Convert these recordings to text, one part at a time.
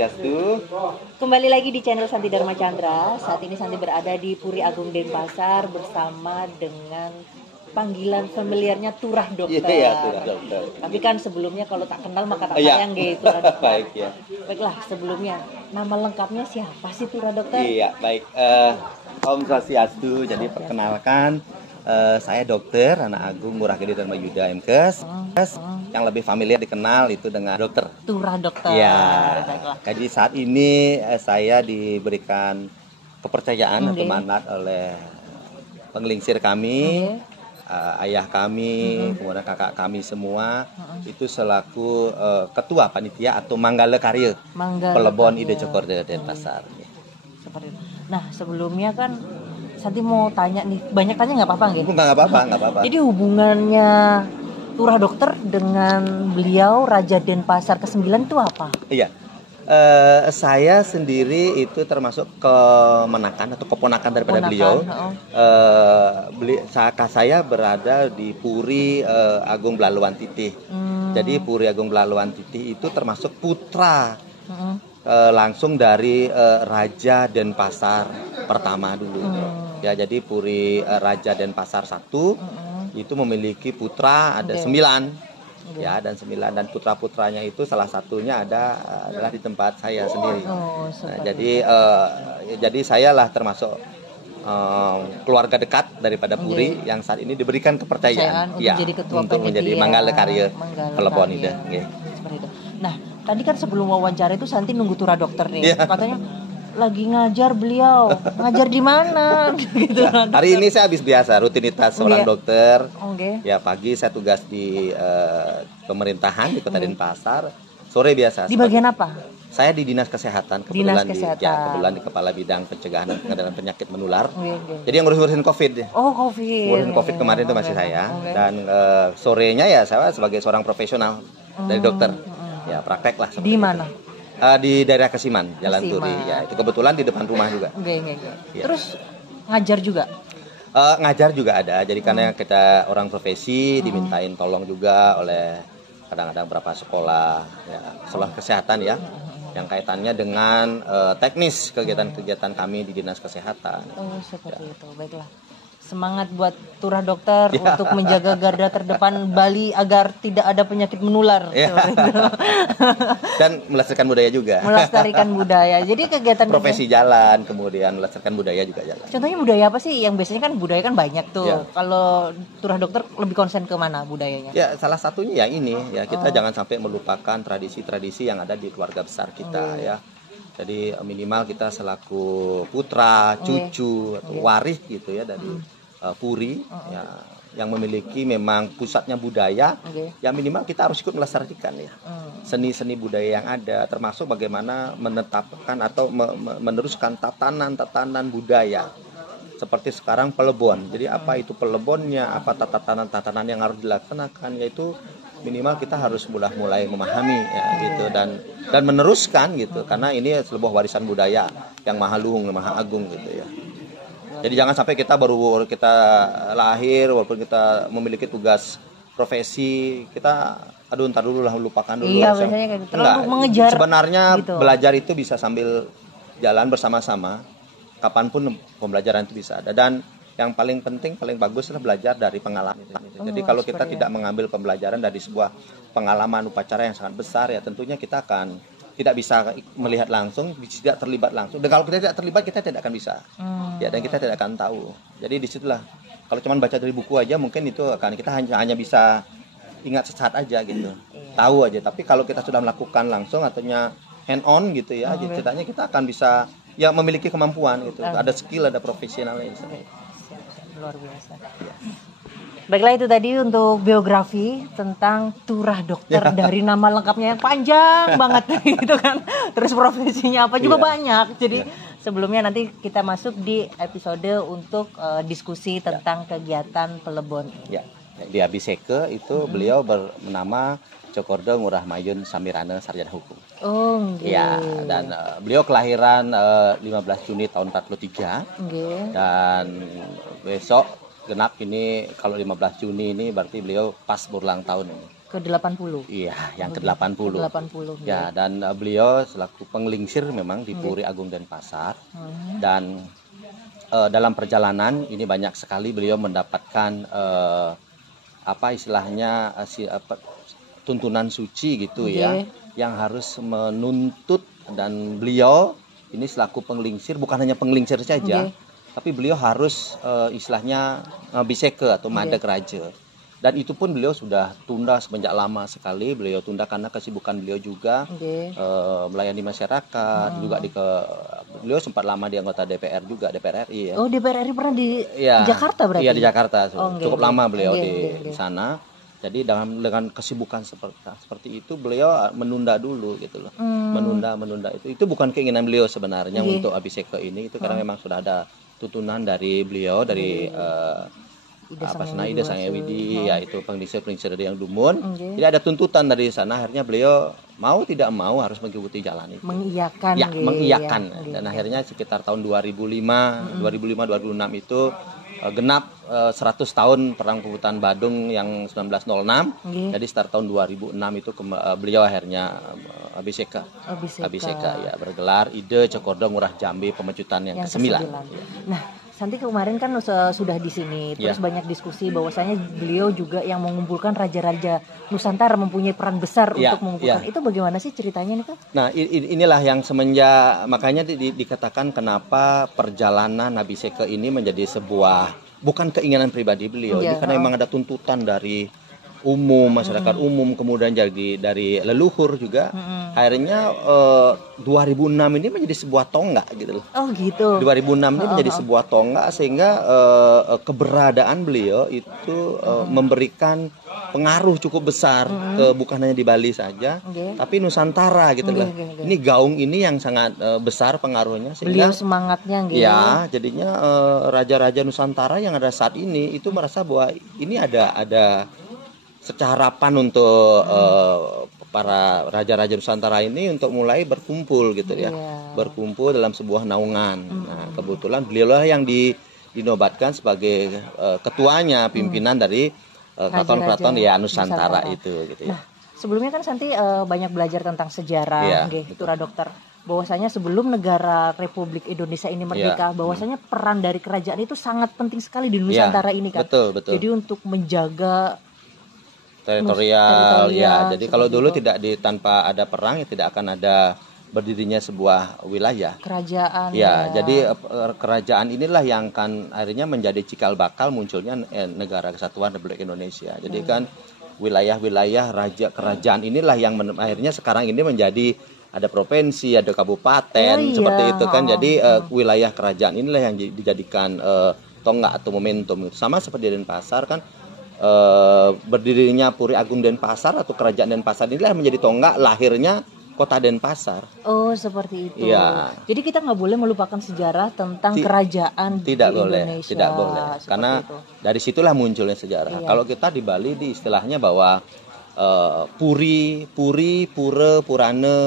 Swastiastu. Kembali lagi di channel Santi Dharma Chandra. Saat ini Santi berada di Puri Agung Denpasar bersama dengan panggilan familiarnya Turah Dokter. Iya, Turah Dokter. Tapi kan sebelumnya kalau tak kenal maka tak sayang gitu Turah Dokter. Baik ya. Baiklah, sebelumnya nama lengkapnya siapa sih Turah Dokter? Iya, baik. Om Swastiastu. Jadi perkenalkan, saya dokter Anak Agung Ngurah Gede Dharma Yuda MKes. Yang lebih familiar dikenal itu dengan dokter Turah Dokter. Ya. Jadi saat ini saya diberikan kepercayaan atau mandat oleh penggelingsir kami, ayah kami, kemudian kakak kami semua itu selaku ketua panitia atau Manggala Karya Pelebon Ide Cokorda Denpasar. Seperti itu. Nah, sebelumnya kan Santi mau tanya nih, banyak tanya nggak apa-apa nggih? Nggak apa-apa. Jadi hubungannya Turah Dokter dengan beliau Raja Denpasar ke-9 itu apa? Iya, saya sendiri itu termasuk kemenakan atau keponakan daripada beliau. Saya berada di Puri Agung Belaluan Titih. Jadi Puri Agung Belaluan Titih itu termasuk putra langsung dari Raja Denpasar pertama dulu. Ya, jadi Puri Raja Denpasar 1 itu memiliki putra ada 9. Ya, dan 9 dan putra-putranya itu salah satunya adalah di tempat saya sendiri. Jadi saya lah termasuk keluarga dekat daripada Puri yang saat ini diberikan kepercayaan ya untuk menjadi Manggala Karya Pelebon Ide. Seperti itu. Nah, tadi kan sebelum wawancara itu Santi nunggu Turah Dokter nih. Katanya lagi ngajar beliau. Ngajar di mana? Gitu. Hari ini saya habis biasa rutinitas seorang dokter. Ya, pagi saya tugas di pemerintahan di Kota Denpasar. Sore biasa. Di bagian apa? Saya di Dinas Kesehatan kebetulan kebetulan di Kepala Bidang Pencegahan dan Pengendalian Penyakit Menular. Jadi yang ngurusin COVID. Ngurusin COVID kemarin itu masih saya. Dan sorenya ya saya sebagai seorang profesional dari dokter. Ya, praktek lah. Di mana? Di daerah Kesiman, Jalan Turi. Ya, itu kebetulan di depan rumah juga. Ya. Terus ngajar juga? Ngajar juga ada. Jadi karena kita orang profesi dimintain tolong juga oleh kadang-kadang beberapa sekolah, ya, sekolah kesehatan ya, yang kaitannya dengan teknis kegiatan-kegiatan kami di Dinas Kesehatan. Seperti itu. Baiklah. Semangat buat Turah Dokter untuk menjaga garda terdepan Bali agar tidak ada penyakit menular. Dan melestarikan budaya juga. Melestarikan budaya. Jadi kegiatan profesi jalan, kemudian melestarikan budaya juga jalan. Contohnya budaya apa sih? Yang biasanya kan budaya kan banyak tuh. Kalau Turah Dokter lebih konsen ke mana budayanya? Ya, salah satunya yang ini ya, kita jangan sampai melupakan tradisi-tradisi yang ada di keluarga besar kita ya. Jadi minimal kita selaku putra, cucu atau waris gitu ya dari Puri ya, yang memiliki memang pusatnya budaya, yang minimal kita harus ikut melestarikan ya seni-seni budaya yang ada, termasuk bagaimana menetapkan atau meneruskan tatanan budaya seperti sekarang pelebon. Jadi apa itu pelebonnya, apa tatanan yang harus dilaksanakan, yaitu minimal kita harus mulai memahami ya gitu dan meneruskan gitu, karena ini sebuah warisan budaya yang maha luhung, maha agung gitu ya. Jadi jangan sampai kita baru kita lahir walaupun kita memiliki tugas profesi kita ntar dulu lah, lupakan dulu. Iya, biasanya kayak gitu. Terlalu mengejar. Sebenarnya gitu. Belajar itu bisa sambil jalan bersama-sama. Kapanpun pembelajaran itu bisa ada, dan yang paling penting, paling bagus adalah belajar dari pengalaman. Jadi kalau kita tidak mengambil pembelajaran dari sebuah pengalaman upacara yang sangat besar ya, tentunya kita akan tidak bisa melihat langsung, tidak terlibat langsung. Dan kalau kita tidak terlibat, kita tidak akan bisa. Ya, dan kita tidak akan tahu. Jadi disitulah, kalau cuma baca dari buku aja mungkin itu akan kita hanya bisa ingat sesaat aja gitu, tahu aja. Tapi kalau kita sudah melakukan langsung ataunya hand on gitu ya, ceritanya kita akan bisa ya memiliki kemampuan gitu. Ada skill, ada profesionalnya. Luar biasa. Baiklah, itu tadi untuk biografi tentang Turah Dokter dari nama lengkapnya yang panjang banget gitu kan. Terus profesinya apa juga banyak. Jadi sebelumnya nanti kita masuk di episode untuk diskusi tentang kegiatan Pelebon. Ya. Di Abiseke itu beliau bernama Cokorda Ngurah Mayun Samirana Sarjana Hukum. Ya, dan beliau kelahiran 15 Juni tahun 43. Dan besok genap ini, kalau 15 Juni ini berarti beliau pas berulang tahun ini. ke-80. Iya, yang ke-80. Ke-80. Ya, dan beliau selaku penglingsir memang di Puri Agung Denpasar. Dan dalam perjalanan ini banyak sekali beliau mendapatkan apa istilahnya tuntunan suci gitu ya, yang harus menuntut, dan beliau ini selaku penglingsir bukan hanya penglingsir saja, tapi beliau harus istilahnya biseke atau madeg raja. Dan itu pun beliau sudah tunda semenjak lama sekali. Beliau tunda karena kesibukan beliau juga melayani masyarakat, juga beliau sempat lama di anggota DPR juga, DPR RI ya. Oh, DPR RI pernah di Jakarta berarti? Iya, di Jakarta. Cukup lama beliau di sana. Jadi dengan kesibukan seperti itu beliau menunda dulu gitu loh. Menunda itu bukan keinginan beliau sebenarnya untuk abiseke ini, itu karena memang sudah ada tuntunan dari beliau dari Ida Sangewidi, yaitu penglingsir dari yang Dumun. Jadi ada tuntutan dari sana, akhirnya beliau mau tidak mau harus mengikuti jalan itu. Mengiyakan. Ya, mengiyakan. Dan akhirnya sekitar tahun 2005, 2006 itu genap 100 tahun Perang Pebutan Badung yang 1906. Jadi start tahun 2006 itu beliau akhirnya abiseka ya, bergelar Ide Cokordo Ngurah Jambi Pemecutan yang ke-9. Nah, Santi kemarin kan sudah di sini, terus banyak diskusi bahwasanya beliau juga yang mengumpulkan raja-raja Nusantara, mempunyai peran besar untuk mengumpulkan. Itu bagaimana sih ceritanya nih, Kak? Nah, inilah yang semenjak makanya dikatakan kenapa perjalanan abiseke ini menjadi sebuah bukan keinginan pribadi beliau, karena memang ada tuntutan dari masyarakat umum, kemudian jadi dari leluhur juga. Akhirnya 2006 ini menjadi sebuah tonggak gitu loh. Oh gitu. 2006 ini menjadi sebuah tonggak, sehingga keberadaan beliau itu memberikan pengaruh cukup besar ke bukan hanya di Bali saja, tapi Nusantara gitu loh. Ini gaung ini yang sangat besar pengaruhnya, sehingga beliau semangatnya gitu. Ya, jadinya raja-raja Nusantara yang ada saat ini itu merasa bahwa ini ada secara harapan untuk para raja-raja Nusantara ini untuk mulai berkumpul gitu ya, berkumpul dalam sebuah naungan. Nah, kebetulan beliaulah yang dinobatkan sebagai ketuanya, pimpinan dari keraton-keraton ya Nusantara itu gitu ya. Nah, sebelumnya kan Santi banyak belajar tentang sejarah, Tura Dokter. Bahwasanya sebelum negara Republik Indonesia ini merdeka, bahwasanya peran dari kerajaan itu sangat penting sekali di Nusantara ini kan. Betul. Jadi untuk menjaga teritorial ya. Jadi kalau dulu tanpa ada perang ya tidak akan ada berdirinya sebuah wilayah kerajaan. Jadi kerajaan inilah yang kan akhirnya menjadi cikal bakal munculnya negara kesatuan Republik Indonesia. Jadi kan wilayah-wilayah kerajaan inilah yang akhirnya sekarang ini menjadi ada provinsi, ada kabupaten, seperti itu kan. Jadi wilayah kerajaan inilah yang dijadikan tonggak atau momentum. Sama seperti Denpasar kan, berdirinya Puri Agung Denpasar atau Kerajaan Denpasar inilah menjadi tonggak lahirnya kota Denpasar. Oh, seperti itu. Ya. Jadi kita nggak boleh melupakan sejarah tentang kerajaan di Indonesia. Tidak boleh. Karena dari situlah munculnya sejarah. Kalau kita di Bali di istilahnya bahwa puri, pura, purane,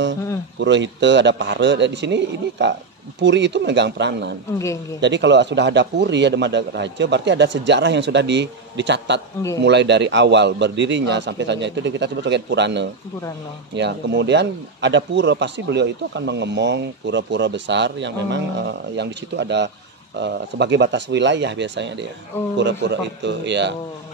purohite, ada pare. Di sini ini Puri itu megang peranan. Jadi kalau sudah ada Puri, ada Madaraja, berarti ada sejarah yang sudah dicatat mulai dari awal berdirinya sampai saja itu kita sebut sebagai Purana. Ya, kemudian ada pura, pasti beliau itu akan mengemong pura-pura besar yang memang yang di situ ada sebagai batas wilayah biasanya dia. Pura-pura itu ya.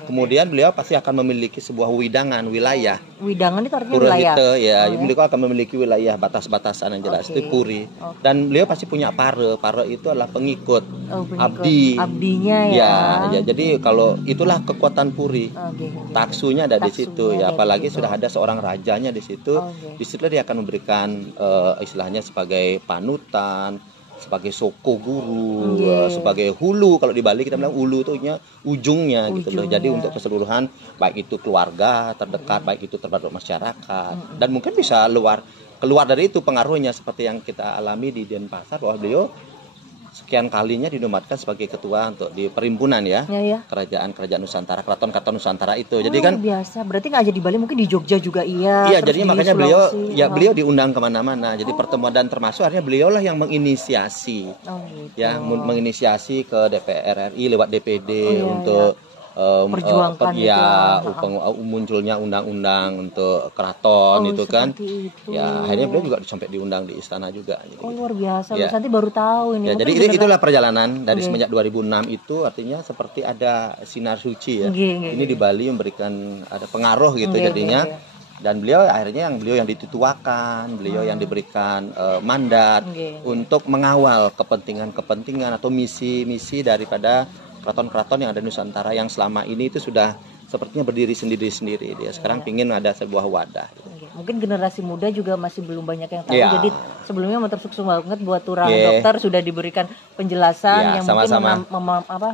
Kemudian beliau pasti akan memiliki sebuah widangan wilayah. Widangan itu artinya wilayah. wilayah. Beliau akan memiliki wilayah batas-batasan yang jelas itu Puri. Dan beliau pasti punya pare. Pare itu adalah pengikut. Abdi. Abdinya ya. Jadi kalau itulah kekuatan Puri. Taksunya ada di situ ya. Apalagi sudah ada seorang rajanya di situ. Di situ dia akan memberikan istilahnya sebagai panutan, sebagai soko guru, sebagai hulu. Kalau di Bali kita bilang hulu itu ujungnya gitu loh. Jadi untuk keseluruhan baik itu keluarga terdekat, baik itu terhadap masyarakat, dan mungkin bisa keluar dari itu pengaruhnya seperti yang kita alami di Denpasar, bahwa beliau sekian kalinya dinobatkan sebagai ketua untuk di perhimpunan kerajaan Nusantara, keraton Nusantara itu. Jadi kan biasa. Berarti nggak aja di Bali, mungkin di Jogja juga iya. Iya, jadinya makanya beliau diundang kemana-mana. Jadi pertemuan, dan termasuk akhirnya beliau lah yang menginisiasi, menginisiasi ke DPR RI lewat DPD untuk Perjuangkan itu ya. Munculnya undang-undang untuk keraton itu kan. Itu. Ya, akhirnya beliau juga sampai diundang di istana juga. Oh, luar biasa. Nanti baru tahu ini. Ya, jadi itulah perjalanan dari semenjak 2006 itu, artinya seperti ada sinar suci ya. Ini di Bali memberikan ada pengaruh gitu jadinya. Dan beliau akhirnya yang dituakan, beliau yang diberikan mandat untuk mengawal kepentingan-kepentingan atau misi-misi daripada keraton-keraton yang ada di Nusantara yang selama ini itu sudah sepertinya berdiri sendiri-sendiri. Dia sekarang pingin ada sebuah wadah. Mungkin generasi muda juga masih belum banyak yang tahu. Jadi sebelumnya sukses banget buat Turah Dokter sudah diberikan penjelasan yang mungkin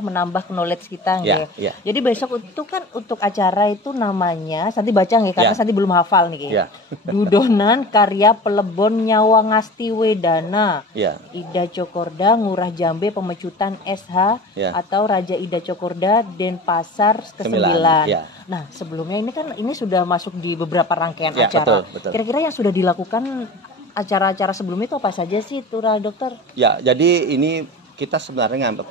menambah knowledge kita. Jadi besok itu kan untuk acara itu namanya, nanti baca nggak karena nanti belum hafal nih. Dudonan karya Pelebon Nyawa Ngasti Wedana, Ida Cokorda Ngurah Jambe Pemecutan SH atau Raja Ida Cokorda Denpasar ke-9. Nah, sebelumnya ini sudah masuk di beberapa rangkaian acara. Betul. Kira-kira yang sudah dilakukan acara-acara sebelumnya itu apa saja sih, Turah Dokter? Ya, jadi ini kita sebenarnya ngambil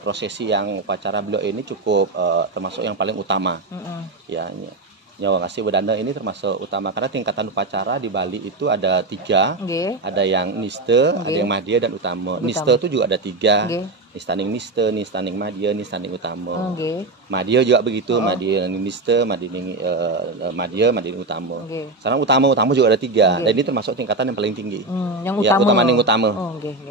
prosesi yang upacara beliau ini cukup termasuk yang paling utama. Ya, Nyawa Ngasti Wedana ini termasuk utama karena tingkatan upacara di Bali itu ada 3, ada yang Niste, ada yang Madya dan Utama. Niste itu juga ada 3. Nistaning Niste, Nistaning Madya, Nistaning Utama. Madya juga begitu, Madya Niste, Madya, Madya Utama. Sekarang Utama juga ada 3. Dan ini termasuk tingkatan yang paling tinggi. Yang utama. Utama.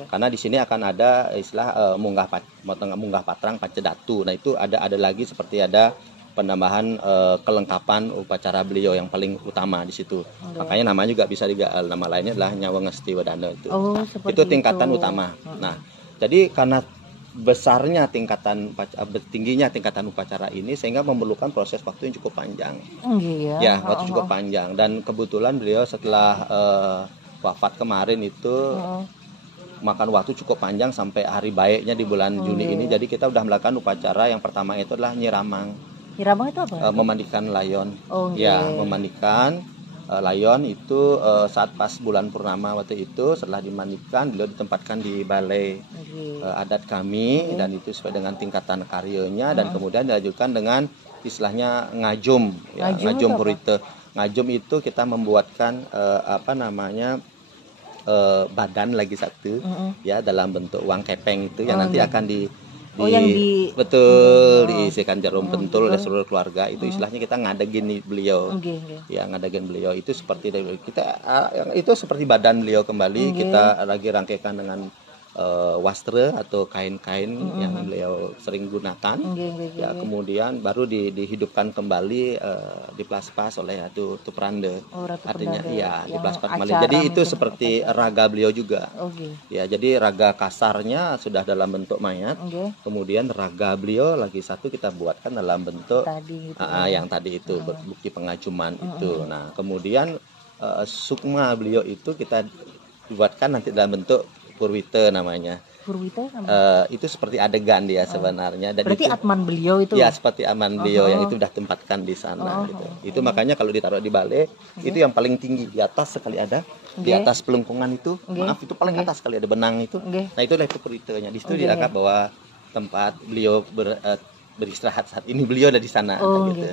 Karena di sini akan ada istilah munggah patrang pancedatu. Nah, itu ada lagi seperti ada penambahan kelengkapan upacara beliau yang paling utama di situ. Makanya namanya juga bisa digaal. Nama lainnya adalah Nyawa Ngasti Wedana itu. Itu tingkatan utama. Nah, jadi karena besarnya tingginya tingkatan upacara ini sehingga memerlukan proses waktu yang cukup panjang. Waktu cukup panjang, dan kebetulan beliau setelah wafat kemarin itu makan waktu cukup panjang sampai hari baiknya di bulan Juni ini. Jadi kita udah melakukan upacara yang pertama itu adalah nyiramang. Nyiramang itu apa? Memandikan layon. Memandikan layon itu saat pas bulan purnama waktu itu. Setelah dimandikan beliau ditempatkan di balai adat kami, dan itu sesuai dengan tingkatan karyanya, dan kemudian dilanjutkan dengan istilahnya ngajum ngajum purite. Ngajum itu kita membuatkan badan lagi satu dalam bentuk uang kepeng itu yang nanti akan diisikan jarum pentul oleh seluruh keluarga. Itu istilahnya kita ngadegin beliau. Ngadegin beliau itu seperti kita itu seperti badan beliau kembali. Kita lagi rangkaikan dengan wastra atau kain-kain yang beliau sering gunakan. Kemudian baru dihidupkan kembali, diplaspas oleh Ratu Prande. Artinya diplaspas kembali. Jadi itu seperti raga beliau juga. Jadi raga kasarnya sudah dalam bentuk mayat. Kemudian raga beliau lagi satu kita buatkan dalam bentuk yang tadi itu bukti pengajuman itu. Nah, kemudian sukma beliau itu kita buatkan nanti dalam bentuk Purwite namanya. Purwite itu seperti adegan dia sebenarnya. Dan berarti itu, atman beliau itu? Ya, seperti atman beliau yang itu sudah tempatkan di sana. Itu makanya kalau ditaruh di balai, itu yang paling tinggi. Di atas sekali ada, di atas pelengkungan itu, maaf itu paling atas sekali ada benang itu. Nah, itulah itu Purwitenya. Di situ dianggap bahwa tempat beliau beristirahat saat ini, beliau ada di sana. Gitu.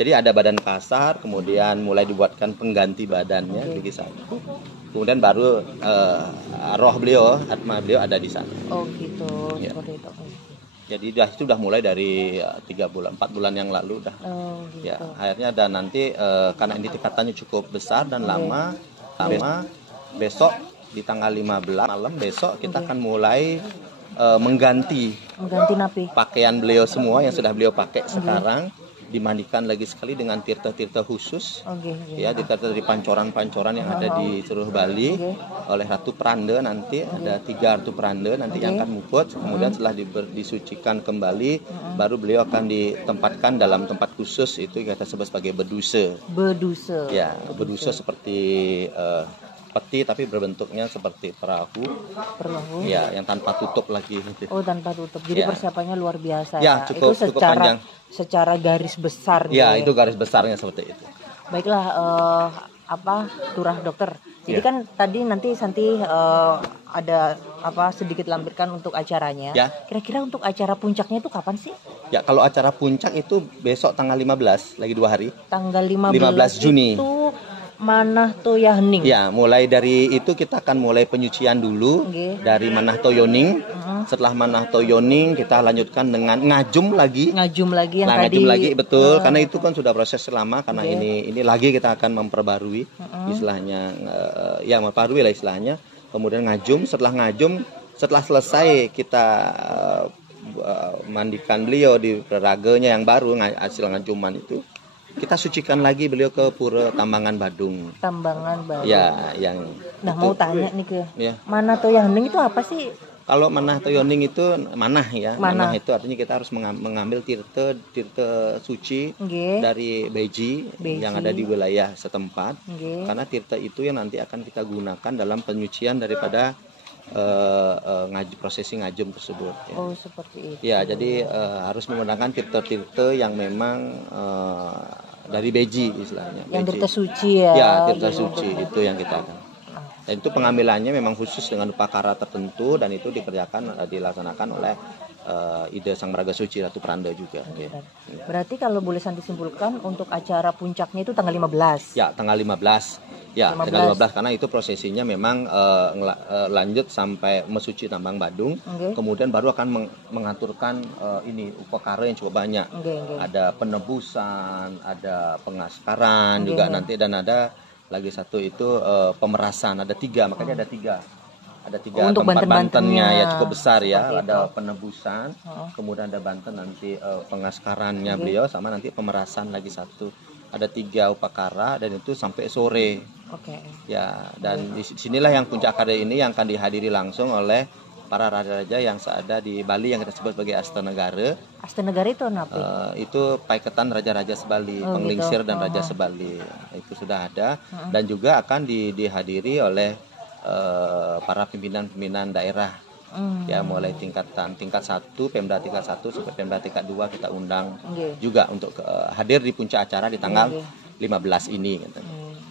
Jadi ada badan kasar, kemudian mulai dibuatkan pengganti badannya di sana. Kemudian baru roh beliau, atma beliau ada di sana. Seperti itu. Jadi itu udah mulai dari 4 bulan yang lalu dah. Akhirnya ada nanti karena ini tingkatannya cukup besar dan lama. Besok di tanggal 15 malam besok kita akan mulai mengganti napi pakaian beliau semua yang sudah beliau pakai sekarang. Dimandikan lagi sekali dengan tirta-tirta khusus, tirta dari pancoran-pancoran yang ada di seluruh Bali oleh Ratu Prande. Nanti ada 3 Ratu Prande nanti yang akan mukut. Kemudian setelah disucikan kembali, baru beliau akan ditempatkan dalam tempat khusus, itu kita sebut sebagai beduse. Beduse seperti peti tapi berbentuknya seperti perahu. Yang tanpa tutup lagi. Tanpa tutup. Jadi persiapannya luar biasa. Cukup panjang. Secara garis besar. Itu garis besarnya seperti itu. Baiklah, Turah Dokter. Jadi kan tadi nanti Santi ada apa sedikit lampirkan untuk acaranya. Ya. Kira-kira untuk acara puncaknya itu kapan sih? Ya, kalau acara puncak itu besok tanggal 15, lagi 2 hari. Tanggal 15 Juni. Itu Manah Toya Hening. Ya, mulai dari itu kita akan mulai penyucian dulu dari Manah Toyoning. Setelah Manah Toyoning kita lanjutkan dengan ngajum lagi. Ngajum lagi yang tadi. Ngajum lagi betul, karena itu kan sudah proses lama karena ini lagi kita akan memperbarui istilahnya ya memperbarui lah istilahnya. Kemudian ngajum, setelah selesai kita mandikan beliau di raganya yang baru hasil ngajuman itu, kita sucikan lagi beliau ke Pura Tambangan Badung. Tambangan Badung. Ya, yang nah itu, mau tanya nih ke ya. Manah Toya Hening itu apa sih? Kalau Manah Toyoning itu manah ya. Manah itu artinya kita harus mengambil tirta suci dari beji yang ada di wilayah setempat. Karena tirta itu yang nanti akan kita gunakan dalam penyucian daripada prosesi ngajum tersebut. Ya. Oh, seperti itu. Ya, jadi harus menggunakan tirta yang memang dari beji istilahnya. Yang beji. tirta suci ya. Ya, tirta suci itu yang kita akan. Dan itu pengambilannya memang khusus dengan upacara tertentu dan itu dilaksanakan oleh Ida Sang Maraga Suci Ratu Pranda juga. Ya. Berarti kalau boleh Santi simpulkan untuk acara puncaknya itu tanggal 15. Ya, tanggal 15. Ya, tanggal 15 karena itu prosesinya memang lanjut sampai Mesuci Tambang Badung. Kemudian baru akan mengaturkan ini upacara yang cukup banyak. Ada penebusan, ada pengaskaran juga nanti dan ada lagi satu itu pemerasan, ada 3, makanya ada 3 untuk tempat bantennya ya cukup besar ya. Seperti ada itu. Penebusan, kemudian ada banten nanti pengaskarannya beliau sama nanti pemerasan lagi satu. Ada 3 upacara dan itu sampai sore. Ya, dan di sinilah yang puncak acara ini yang akan dihadiri langsung oleh para raja-raja yang ada di Bali yang kita sebut sebagai Astanegara. Astanegara itu apa? Itu paiketan raja-raja Sebali, Penglingsir dan Raja Sebali. Itu sudah ada dan juga akan dihadiri oleh para pimpinan-pimpinan daerah. Ya, mulai tingkat 1, Pemda tingkat 1 sampai Pemda tingkat 2 kita undang juga untuk hadir di puncak acara di tanggal 15 ini gitu.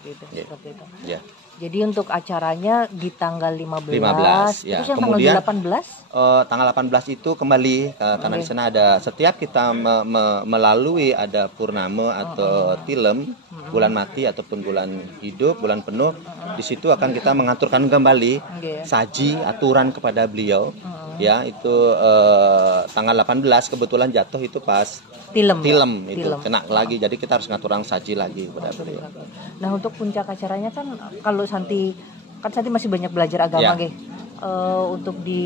Seperti itu. Ya. Jadi untuk acaranya di tanggal 15 ya. Terus yang Kemudian, tanggal 18? Tanggal 18 itu kembali karena di sana ada setiap kita melalui ada purnama atau tilem, bulan mati ataupun bulan hidup, bulan penuh, di situ akan kita mengaturkan kembali saji aturan kepada beliau. Ya, itu tanggal 18 kebetulan jatuh itu pas tilem itu kena lagi, jadi kita harus ngaturang saji lagi kepada beliau. Nah, untuk puncak acaranya kan kalau Santi masih banyak belajar agama untuk di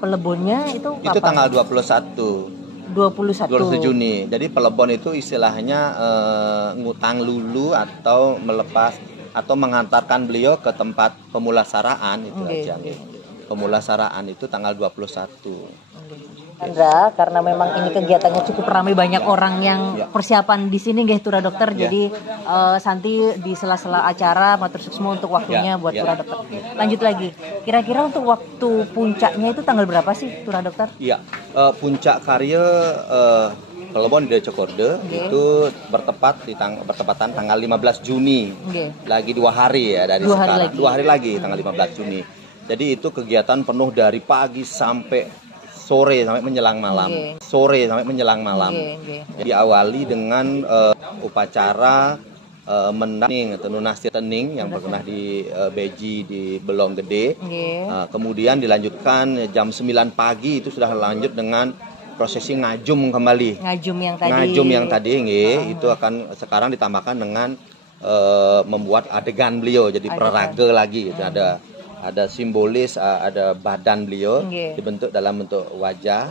Pelebonnya itu kapan? Itu tanggal 21 Juni. Jadi Pelebon itu istilahnya ngutang lulu atau melepas atau mengantarkan beliau ke tempat pemulasaraan itu aja. Pemulasaraan itu tanggal 21. Andra, karena memang ini kegiatannya cukup ramai, banyak orang yang persiapan di sini nggih Tura Dokter. Jadi Santi di sela-sela acara matur semua untuk waktunya buat Tura Dokter. Lanjut lagi. Kira-kira untuk waktu puncaknya itu tanggal berapa sih Tura Dokter? Iya, puncak karya Pelebon di Cokorde itu bertepatan tanggal 15 Juni. Lagi 2 hari ya dari sekarang. 2 hari lagi tanggal 15 Juni. Jadi itu kegiatan penuh dari pagi sampai sore sampai menjelang malam. Diawali dengan upacara mendaning atau nunasti tening yang pernah di beji di Belong Gede. Kemudian dilanjutkan jam 9 pagi itu sudah lanjut dengan prosesi ngajum kembali. Ngajum yang tadi itu akan sekarang ditambahkan dengan membuat adegan beliau jadi praraga lagi gitu. Ada simbolis, ada badan beliau dibentuk dalam bentuk wajah,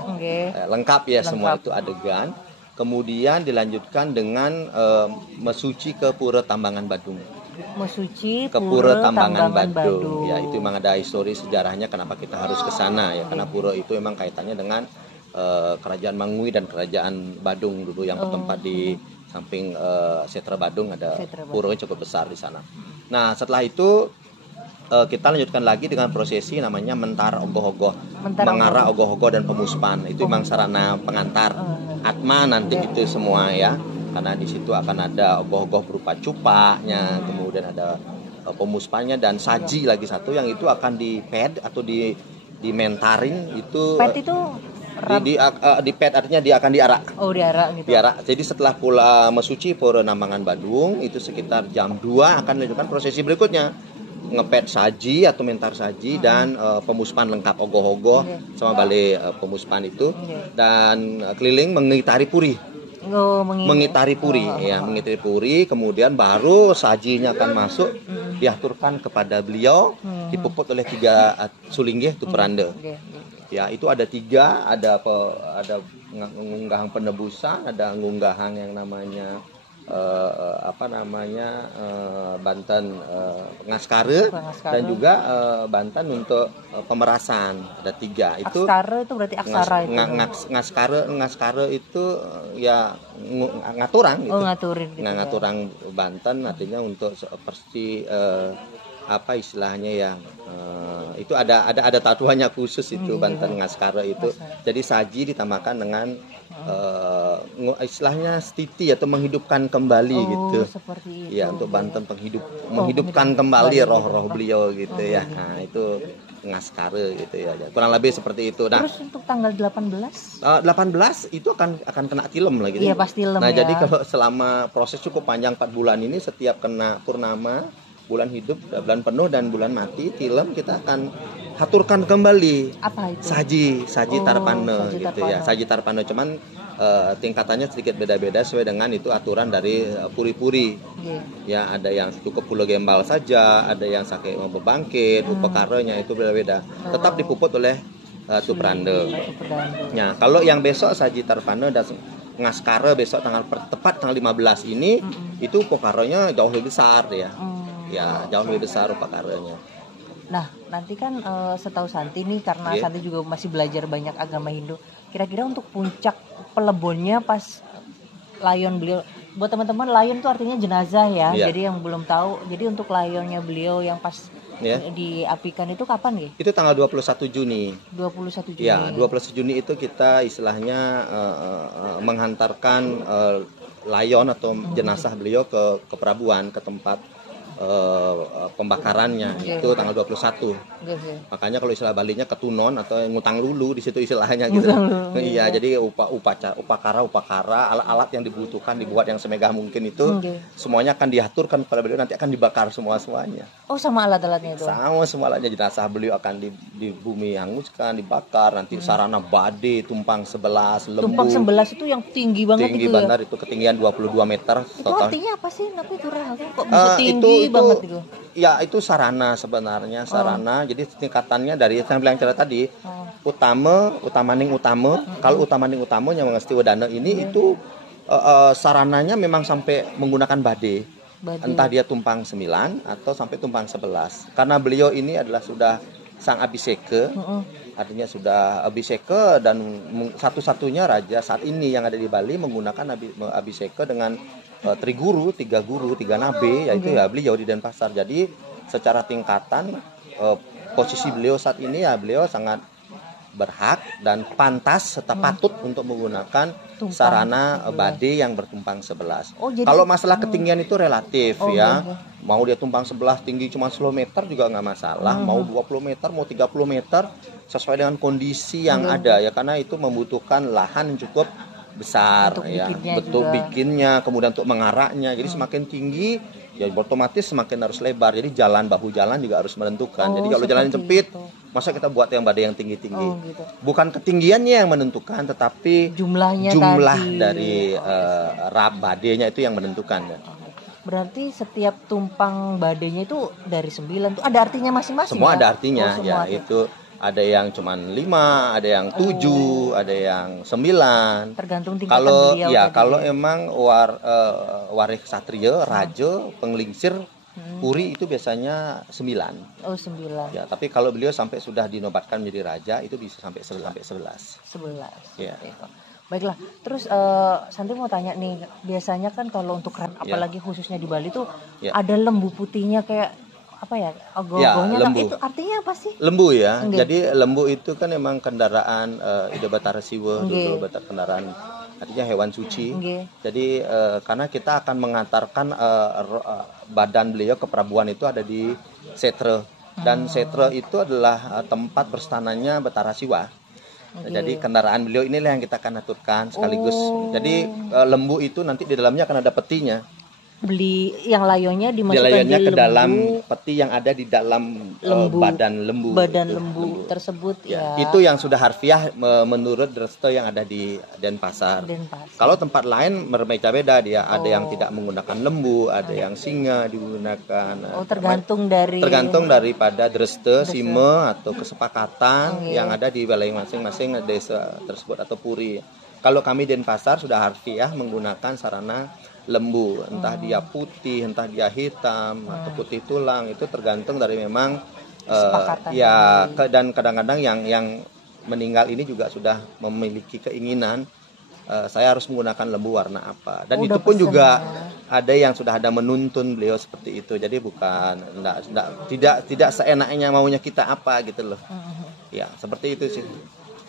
lengkap ya semua itu adegan. Kemudian dilanjutkan dengan mesuci ke Pura Tambangan Badung. Mesuci ke Pura Tambangan Badung. Ya, itu memang ada histori sejarahnya kenapa kita harus ke sana ya, karena Pura itu memang kaitannya dengan Kerajaan Mangui dan Kerajaan Badung dulu yang bertempat di samping Setra Badung, ada pura cukup besar di sana. Nah, setelah itu kita lanjutkan lagi dengan prosesi namanya mentar ogoh-ogoh, mengarah ogoh-ogoh dan pemuspan. Itu memang sarana pengantar atma nanti itu semua ya, karena di situ akan ada ogoh-ogoh berupa cupanya, kemudian ada pemuspannya, dan saji lagi satu yang itu akan di pad atau dimentarin itu. Pet itu di pad artinya dia akan diarak. Oh, diarak gitu. Diarak. Jadi setelah pula mesuci pura Nambangan Badung itu sekitar jam 2 akan dilakukan prosesi berikutnya. Ngepet saji atau mentar saji dan pemuspan lengkap ogoh-ogoh sama balai pemuspan itu dan keliling mengitari puri. Mengitari puri mengitari puri, kemudian baru sajinya akan masuk diaturkan kepada beliau, dipuput oleh 3 sulinggih tu peranda. Ya, itu ada 3, ada ngunggahan penebusan, ada ngunggahan yang namanya Banten Ngaskare dan juga Banten untuk pemerasan. Ada 3 itu. Askare itu berarti aksara itu. Ngaskare itu ya ngaturang gitu. Oh, ngaturin gitu. Ngaturang Banten artinya untuk seperti apa istilahnya yang itu ada tatuannya khusus itu Banten Ngaskare itu. Jadi saji ditambahkan dengan istilahnya stiti atau menghidupkan kembali gitu. Seperti itu. Ya, untuk Banten menghidupkan kembali roh-roh beliau gitu ya. Nah, itu Ngaskare gitu ya. Kurang lebih seperti itu. Nah, terus untuk tanggal 18? 18 itu akan kena tilem lagi. Iya, pasti tilem. Nah, jadi kalau selama proses cukup panjang 4 bulan ini, setiap kena purnama, bulan hidup, bulan penuh dan bulan mati, tilem kita akan haturkan kembali. Apa itu? Saji tarpane saji gitu tarpane. ya. Saji tarpane cuman tingkatannya sedikit beda-beda sesuai dengan itu aturan dari puri-puri. Ya, ada yang cukup pulau gembal saja, ada yang sakit bebangkit, upakaranya itu beda-beda. Tetap dipuput oleh tu peranda. Nah, kalau yang besok saji tarpane dan Ngaskare besok tepat tanggal 15 ini itu upakaranya jauh lebih besar ya. Ya, jauh lebih besar upakaranya. Nah, nanti kan setahu Santi nih, karena Santi juga masih belajar banyak agama Hindu. Kira-kira untuk puncak pelebonnya pas layon beliau, buat teman-teman, layon itu artinya jenazah ya. Jadi yang belum tahu, jadi untuk layonnya beliau yang pas diapikan itu kapan ya? Itu tanggal 21 Juni. 21 Juni. Ya, 21 Juni itu kita istilahnya menghantarkan layon atau jenazah beliau ke Prabuan, ke tempat pembakarannya itu tanggal 21. Makanya kalau istilah Balinya ketunon atau ngutang lulu di situ istilahnya gitu. Iya, jadi upakara alat-alat yang dibutuhkan dibuat yang semegah mungkin itu semuanya akan diaturkan kepada beliau, nanti akan dibakar semuanya. Oh, sama alat-alatnya itu. Sama semua alatnya, jenazah beliau akan di bumi hanguskan, dibakar, nanti sarana bade tumpang 11 lembu. Tumpang 11 itu yang tinggi banget tinggi itu. Banget itu ketinggian 22 meter. Itu artinya apa sih? Napi turah kok bisa tinggi banget itu. Ya, itu sarana sebenarnya, sarana. Jadi tingkatannya dari yang bilang cerita tadi, utamaning utama. Kalau utamaning utamanya mengesti wadana ini itu sarananya memang sampai menggunakan bade. Entah dia tumpang 9 atau sampai tumpang 11. Karena beliau ini adalah sudah sang abiseke. Artinya sudah abiseke dan satu-satunya raja saat ini yang ada di Bali menggunakan abiseke dengan 3 guru, 3 nabe, yaitu ya beliau di Denpasar. Jadi secara tingkatan posisi beliau saat ini ya beliau sangat berhak dan pantas serta patut untuk menggunakan sarana bade yang bertumpang 11. Kalau masalah ketinggian itu relatif ya. Mau dia tumpang 11 tinggi cuma 10 meter juga nggak masalah. Mau 20 meter, mau 30 meter sesuai dengan kondisi yang ada ya, karena itu membutuhkan lahan yang cukup besar untuk ya, bikinnya, kemudian untuk mengaraknya. Jadi semakin tinggi ya otomatis semakin harus lebar. Jadi bahu jalan juga harus menentukan. Jadi kalau jalan sempit, masa kita buat yang badai yang tinggi-tinggi. Bukan ketinggiannya yang menentukan, tetapi jumlah dari rab badainya itu yang menentukan ya. Berarti setiap tumpang badainya itu dari 9 itu ada artinya masing-masing. Semua ada artinya ya, itu ada yang cuman 5, ada yang 7, ada yang 9. Tergantung tingkatan beliau. Kalau emang waris ksatria, raja, penglingsir, puri itu biasanya 9. Oh, 9. Ya, tapi kalau beliau sampai sudah dinobatkan menjadi raja itu bisa sampai 11. 11. Ya. Baiklah, terus Santi mau tanya nih, biasanya kan kalau untuk apalagi khususnya di Bali tuh ada lembu putihnya kayak apa ya, ogoh-ogohnya itu artinya apa sih? Lembu ya. Jadi lembu itu kan memang kendaraan Ida Batara Siwa dulu, kendaraan artinya hewan suci. Nggih. Jadi karena kita akan mengantarkan badan beliau ke Prabuan itu ada di Setre, dan Setre itu adalah tempat berstananya Betara Siwa. Jadi kendaraan beliau inilah yang kita akan aturkan sekaligus. Jadi lembu itu nanti di dalamnya akan ada petinya. Beli yang layonya dimasukkan Layarnya di ke dalam lembu, peti yang ada di dalam lembu. badan lembu. badan Itu, lembu tersebut ya. Itu yang sudah harfiah menurut resto yang ada di Denpasar. Denpasar. Kalau tempat lain berbeda dia, ada yang tidak menggunakan lembu, ada yang singa digunakan. Tergantung daripada dreste, sime atau kesepakatan yang ada di wilayah masing-masing desa tersebut atau puri. Kalau kami Denpasar sudah harfiah menggunakan sarana lembu, entah dia putih, entah dia hitam atau putih tulang, itu tergantung dari memang dan kadang-kadang yang meninggal ini juga sudah memiliki keinginan saya harus menggunakan lembu warna apa, dan itu pun juga ada yang sudah ada menuntun beliau seperti itu, jadi bukan tidak seenaknya maunya kita apa gitu loh. Ya seperti itu sih.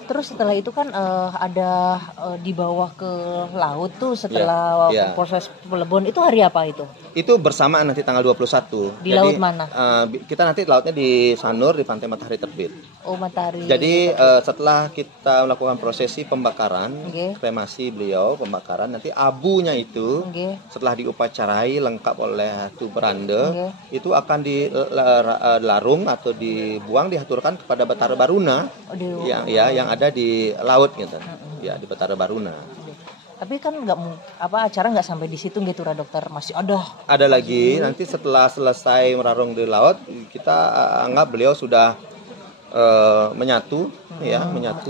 Terus setelah itu kan ada dibawa ke laut tuh setelah proses pelebon, itu hari apa itu? Itu bersamaan nanti tanggal 21. Di laut mana? Kita nanti lautnya di Sanur, di Pantai Matahari Terbit. Oh, Matahari. Jadi setelah kita melakukan prosesi pembakaran, kremasi beliau, pembakaran, nanti abunya itu setelah diupacarai lengkap oleh Tu Berande, itu akan dilarung atau dibuang, dihaturkan kepada Betara Baruna yang ada di laut gitu. Ya, di Betara Baruna. Tapi kan acara nggak sampai di situ gitu, dokter, masih ada lagi. Nanti setelah selesai merarung di laut, kita anggap beliau sudah menyatu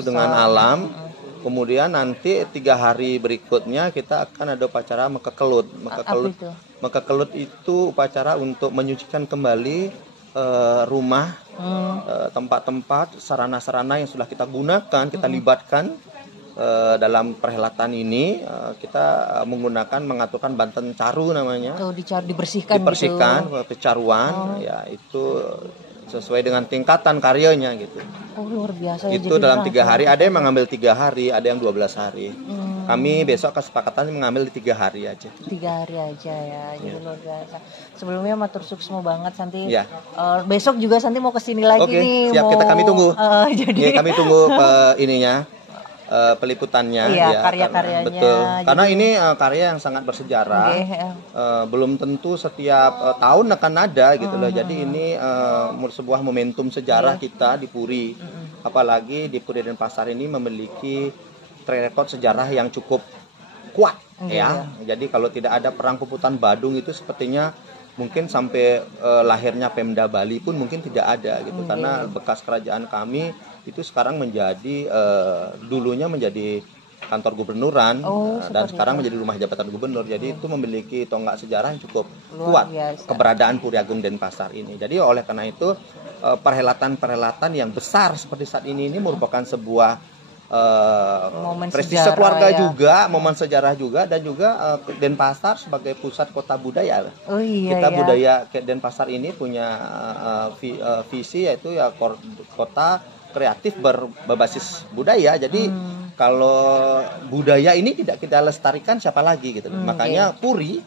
dengan alam. Kemudian nanti 3 hari berikutnya kita akan ada upacara Mekekelut. Mekekelut itu upacara untuk menyucikan kembali rumah, tempat-tempat, sarana-sarana yang sudah kita gunakan, kita libatkan dalam perhelatan ini. Kita mengaturkan banten caru namanya. Dibersihkan pecaruan, ya itu sesuai dengan tingkatan karyanya gitu. Luar biasa. Itu dalam 3 hari, ada yang mengambil 3 hari, ada yang 12 hari. Kami besok kesepakatan mengambil di 3 hari aja. 3 hari aja ya, jadi luar biasa. Sebelumnya matur suksmo banget Santi. Besok juga Santi mau kesini lagi nih. Siap, kami tunggu. Kami tunggu peliputannya, karya-karyanya. Betul. Karena ini karya yang sangat bersejarah. Belum tentu setiap tahun akan ada gitu loh. Jadi ini sebuah momentum sejarah kita di Puri. Apalagi di Puri Denpasar ini memiliki track record sejarah yang cukup kuat Jadi kalau tidak ada perang Puputan Badung itu sepertinya mungkin sampai lahirnya Pemda Bali pun mungkin tidak ada gitu. Karena bekas kerajaan kami itu sekarang menjadi dulunya menjadi kantor gubernuran dan sekarang menjadi rumah jabatan gubernur. Jadi itu memiliki tonggak sejarah yang cukup kuat keberadaan Puri Agung Denpasar ini. Jadi oleh karena itu perhelatan-perhelatan yang besar seperti saat ini merupakan sebuah prestise keluarga juga, momen sejarah juga, dan juga Denpasar sebagai pusat kota budaya. Budaya Denpasar ini punya visi yaitu kota kreatif berbasis budaya. Jadi kalau budaya ini tidak kita lestarikan, siapa lagi gitu. Makanya Puri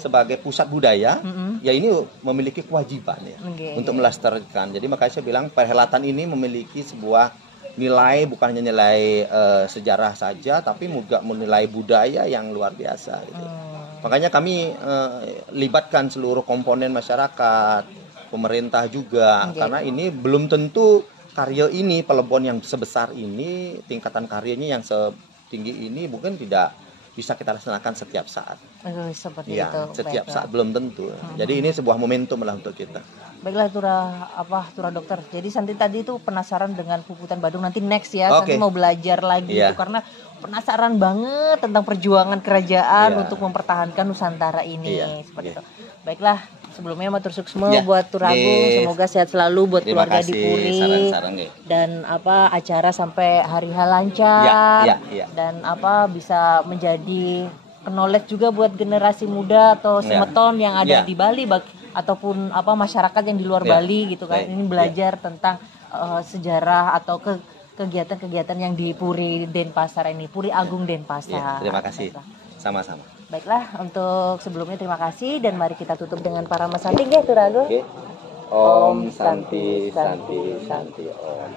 sebagai pusat budaya ya ini memiliki kewajiban untuk melestarikan. Jadi makanya saya bilang perhelatan ini memiliki sebuah nilai, bukan hanya nilai sejarah saja, tapi juga menilai budaya yang luar biasa gitu. Makanya kami libatkan seluruh komponen masyarakat, pemerintah juga, karena ini belum tentu karya ini, pelebon yang sebesar ini, tingkatan karyanya yang setinggi ini mungkin tidak bisa kita laksanakan setiap saat. Seperti itu. Setiap saat belum tentu. Jadi ini sebuah momentum lah untuk kita. Baiklah Tura Dokter. Jadi Santi tadi itu penasaran dengan Puputan Badung, nanti next ya. Santi mau belajar lagi itu karena penasaran banget tentang perjuangan kerajaan untuk mempertahankan Nusantara ini seperti itu. Baiklah, sebelumnya matur suksmo buat Turagung, semoga sehat selalu buat keluarga di Puri. Dan acara sampai hari H lancar. Dan bisa menjadi knowledge juga buat generasi muda atau semeton yang ada di Bali ataupun masyarakat yang di luar Bali gitu kan. Ini belajar tentang sejarah atau kegiatan-kegiatan yang di Puri Denpasar ini, Puri Agung Denpasar. Ya, terima kasih. Sama-sama. Baiklah, untuk sebelumnya terima kasih dan mari kita tutup dengan para mesanti nggih, Turago. Oke. Om Santi Santi Santi Om.